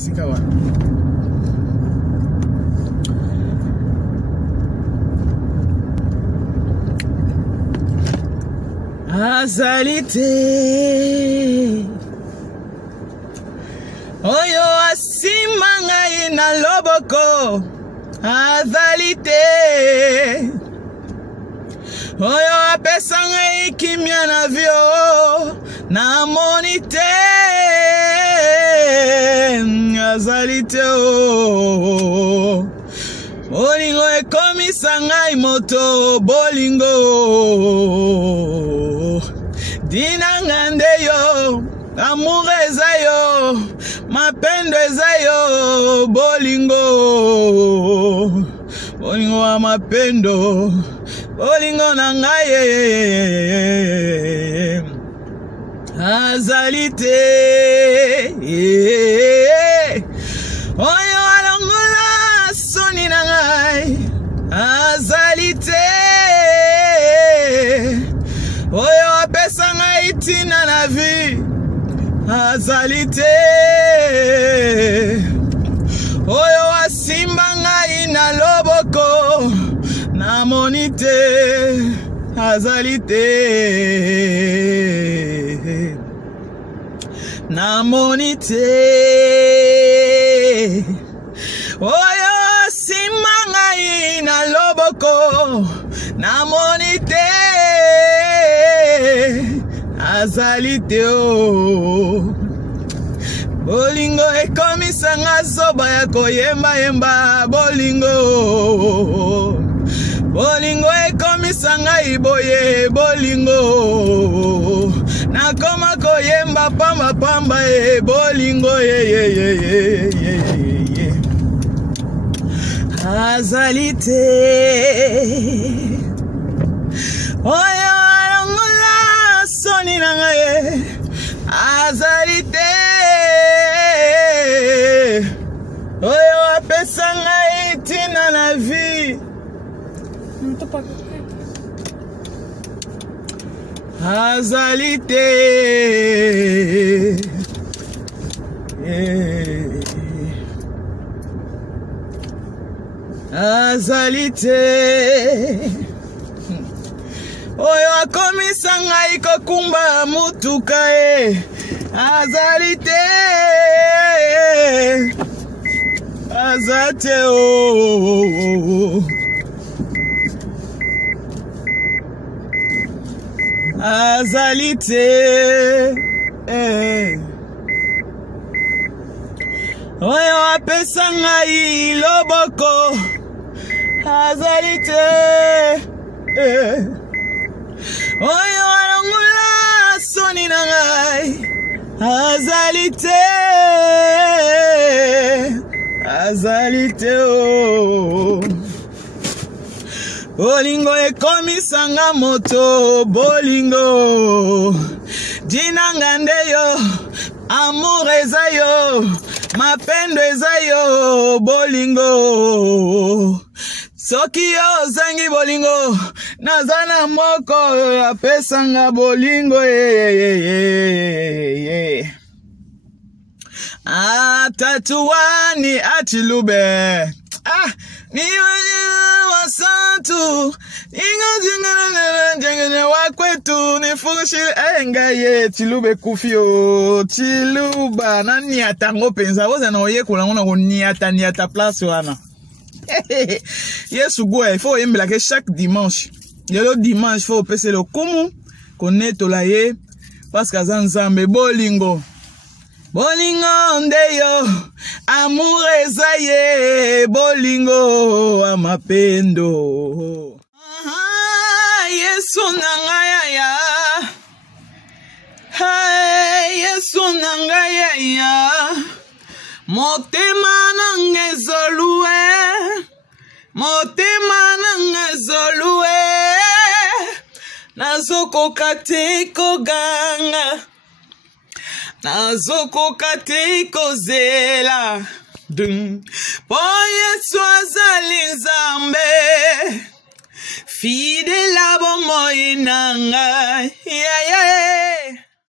esika wana. Azalite oyo asima ngai na loboko. Azalite oyo apesa ngai kimia na vio na monite. Azalite o bolingo ekomisa ngai moto. Bolingo dinanga ndeyo, amour eza yo, mapendo eza yo. Bolingo bolingo wa mapendo, bolingo na ngai. Azalite oyo alongola soni na ngai. Azalite oyo apesa ngai tina na vie. Azalite oyo asimba ngai na loboko na monite. Azalite na monite oyo asimba ngai na loboko na monite. Azalite o bolingo ekomisa nga zoba ya koyemba yemba. Bolingo bolingo ekomisa ngai boye. Bolingo nakoma koyemba pamba pamba. Bolingo Azalite oyo alongola soni na ngai. Azalite oyo apesa ngai tina na vie. Azalite Azalite oyo akomisa ngai kokumba mutuka. Azalite azate o Azalite oyo apesa ngai loboko. Azalite oyo alongola soni na ngai. Azalite Azalite o bolingo ekomisa nga moto. Bolingo dinanga ndeyo, amour eza yo, mapendo eza yo. Bolingo soki yo zangi bolingo, nazana moko apesa nga bolingo. Tatuani achilube ni wasantu ingo jingana wakwetu ni fushi enga ye chilube kufio chiluba nani atango penza woza na oye kulangona niata place wana. Yesu goye, il faut yembela que chaque dimanche. Le dimanche, il faut passer le kumu, connaître la ye, parce que zanzambe bolingo. Bolingo ndeyo, amour ezaye, bolingo amapendo. Yesu nangaya ya, Yesu nangaya ya, motema nangezolue. Motema nangezolue nazoko kateko ganga nazoko kateko zela dun po Yesu azali nzambe fidèle abo moyinanga yeah.